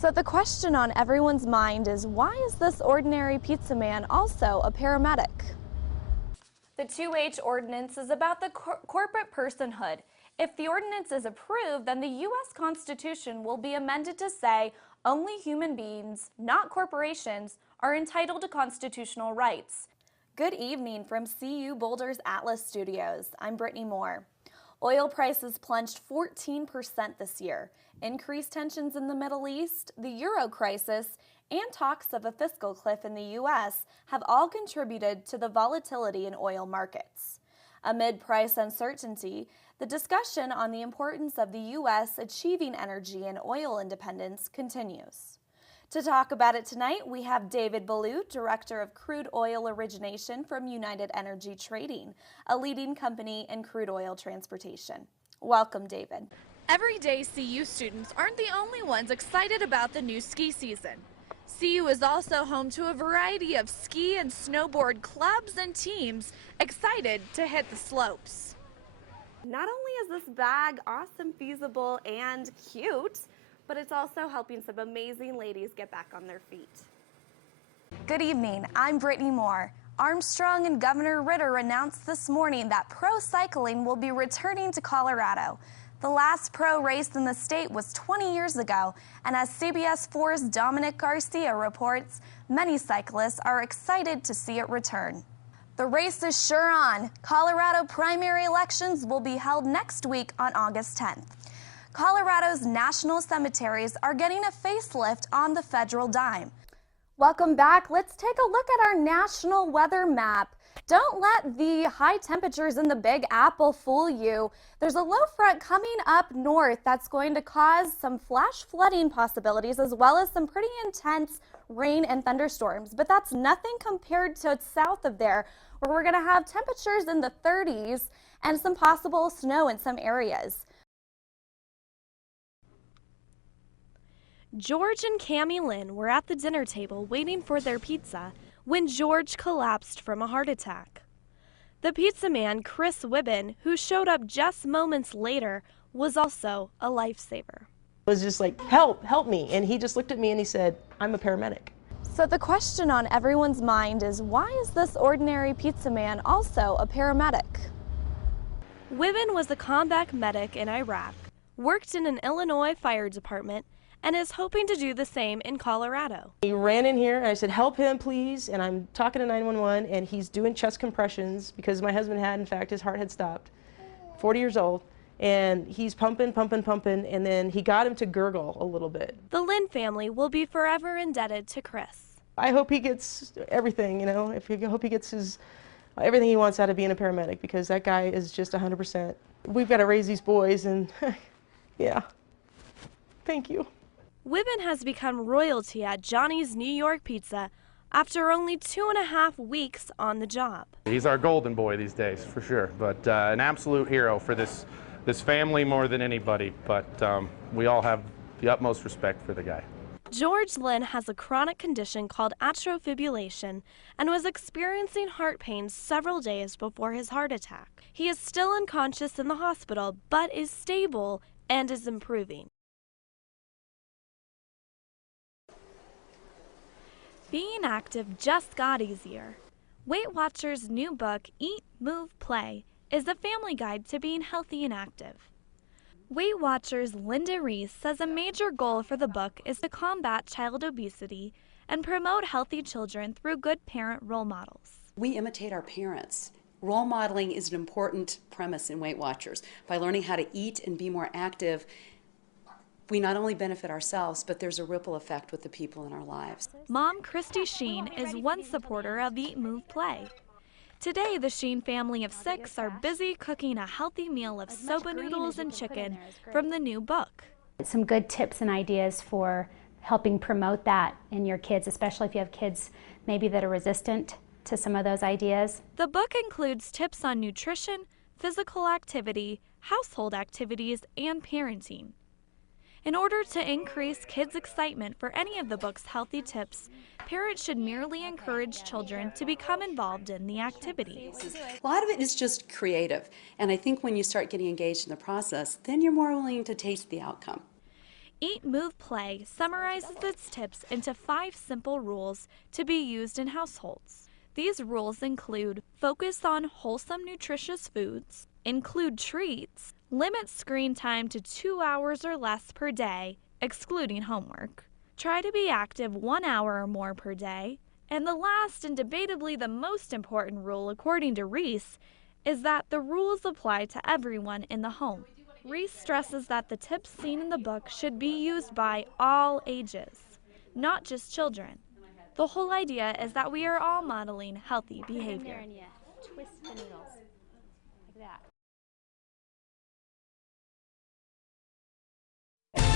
So the question on everyone's mind is, why is this ordinary pizza man also a paramedic? The 2H ordinance is about the corporate personhood. If the ordinance is approved, then the U.S. Constitution will be amended to say only human beings, not corporations, are entitled to constitutional rights. Good evening from CU Boulder's Atlas Studios. I'm Brittany Moore. Oil prices plunged 14% this year. Increased tensions in the Middle East, the euro crisis, and talks of a fiscal cliff in the U.S. have all contributed to the volatility in oil markets. Amid price uncertainty, the discussion on the importance of the U.S. achieving energy and oil independence continues. To talk about it tonight, we have David Ballou, Director of Crude Oil Origination from United Energy Trading, a leading company in crude oil transportation. Welcome, David. Everyday CU students aren't the only ones excited about the new ski season. CU is also home to a variety of ski and snowboard clubs and teams excited to hit the slopes. Not only is this bag awesome, feasible, and cute, but it's also helping some amazing ladies get back on their feet. Good evening, I'm Brittany Moore. Armstrong and Governor Ritter announced this morning that pro cycling will be returning to Colorado. The last pro race in the state was 20 years ago, and as CBS 4's Dominic Garcia reports, many cyclists are excited to see it return. The race is sure on. Colorado primary elections will be held next week on August 10th. Colorado's national cemeteries are getting a facelift on the federal dime. Welcome back. Let's take a look at our national weather map. Don't let the high temperatures in the Big Apple fool you. There's a low front coming up north that's going to cause some flash flooding possibilities as well as some pretty intense rain and thunderstorms. But that's nothing compared to south of there, where we're going to have temperatures in the 30s and some possible snow in some areas. George and Cammie Lynn were at the dinner table waiting for their pizza when George collapsed from a heart attack. The pizza man, Chris Wibben, who showed up just moments later, was also a lifesaver. It was just like, help me. And he just looked at me and he said, I'm a paramedic. So the question on everyone's mind is, why is this ordinary pizza man also a paramedic? Wibben was a combat medic in Iraq, worked in an Illinois fire department, and is hoping to do the same in Colorado. He ran in here and I said, help him please, and I'm talking to 911 and he's doing chest compressions because my husband had, in fact, his heart had stopped, 40 years old, and he's pumping, and then he got him to gurgle a little bit. The Lynn family will be forever indebted to Chris. I hope he gets everything, I hope he gets everything he wants out of being a paramedic, because that guy is just 100%. We've got to raise these boys, and yeah, thank you. Wibben has become royalty at Johnny's New York Pizza after only 2.5 weeks on the job. He's our golden boy these days, for sure, but an absolute hero for this family more than anybody, but we all have the utmost respect for the guy. George Lynn has a chronic condition called atrial fibrillation and was experiencing heart pains several days before his heart attack. He is still unconscious in the hospital, but is stable and is improving. Being active just got easier. Weight Watchers' new book, Eat, Move, Play, is a family guide to being healthy and active. Weight Watchers' Linda Reese says a major goal for the book is to combat child obesity and promote healthy children through good parent role models. We imitate our parents. Role modeling is an important premise in Weight Watchers. By learning how to eat and be more active, we not only benefit ourselves, but there's a ripple effect with the people in our lives. Mom Christy Sheen is one supporter of Eat, Move, Play. Today, the Sheen family of 6 are busy cooking a healthy meal of soba noodles and chicken from the new book. Some good tips and ideas for helping promote that in your kids, especially if you have kids maybe that are resistant to some of those ideas. The book includes tips on nutrition, physical activity, household activities, and parenting. In order to increase kids' excitement for any of the book's healthy tips, parents should merely encourage children to become involved in the activity. A lot of it is just creative, and I think when you start getting engaged in the process, then you're more willing to taste the outcome. Eat, Move, Play summarizes its tips into 5 simple rules to be used in households. These rules include focus on wholesome, nutritious foods, include treats, limit screen time to 2 hours or less per day, excluding homework, try to be active 1 hour or more per day, and the last and debatably the most important rule, according to Reese, is that the rules apply to everyone in the home. Reese stresses that the tips seen in the book should be used by all ages, not just children. The whole idea is that we are all modeling healthy behavior. And you twist the needles like that.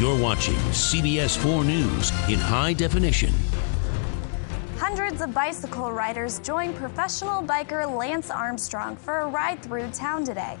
You're watching CBS 4 News in high definition. Hundreds of bicycle riders joined professional biker Lance Armstrong for a ride through town today.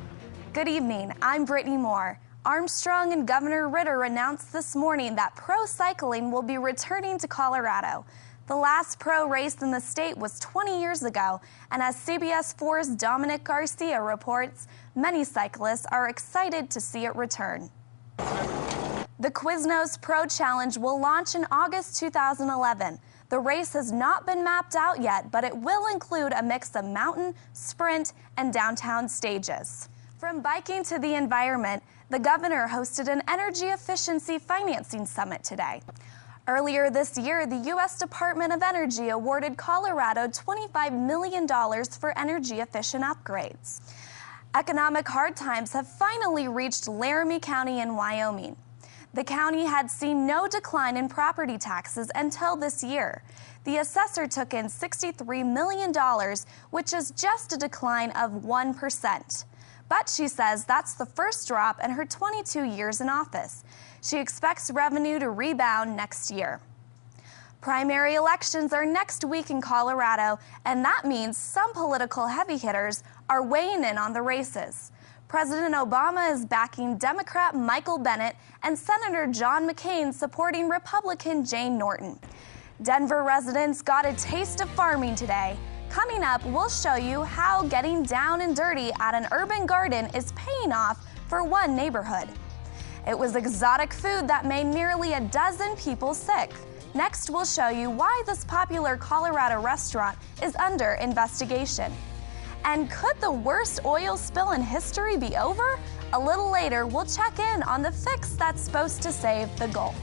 Good evening, I'm Brittany Moore. Armstrong and Governor Ritter announced this morning that pro cycling will be returning to Colorado. The last pro race in the state was 20 years ago, and as CBS 4's Dominic Garcia reports, many cyclists are excited to see it return. The Quiznos Pro Challenge will launch in August 2011. The race has not been mapped out yet, but it will include a mix of mountain, sprint, and downtown stages. From biking to the environment, the governor hosted an energy efficiency financing summit today. Earlier this year, the U.S. Department of Energy awarded Colorado $25 million for energy-efficient upgrades. Economic hard times have finally reached Laramie County in Wyoming. The county had seen no decline in property taxes until this year. The assessor took in $63 million, which is just a decline of 1%. But she says that's the first drop in her 22 years in office. She expects revenue to rebound next year. Primary elections are next week in Colorado, and that means some political heavy hitters are weighing in on the races. President Obama is backing Democrat Michael Bennet and Senator John McCain supporting Republican Jane Norton. Denver residents got a taste of farming today. Coming up, we'll show you how getting down and dirty at an urban garden is paying off for one neighborhood. It was exotic food that made nearly a dozen people sick. Next, we'll show you why this popular Colorado restaurant is under investigation. And could the worst oil spill in history be over? A little later, we'll check in on the fix that's supposed to save the Gulf.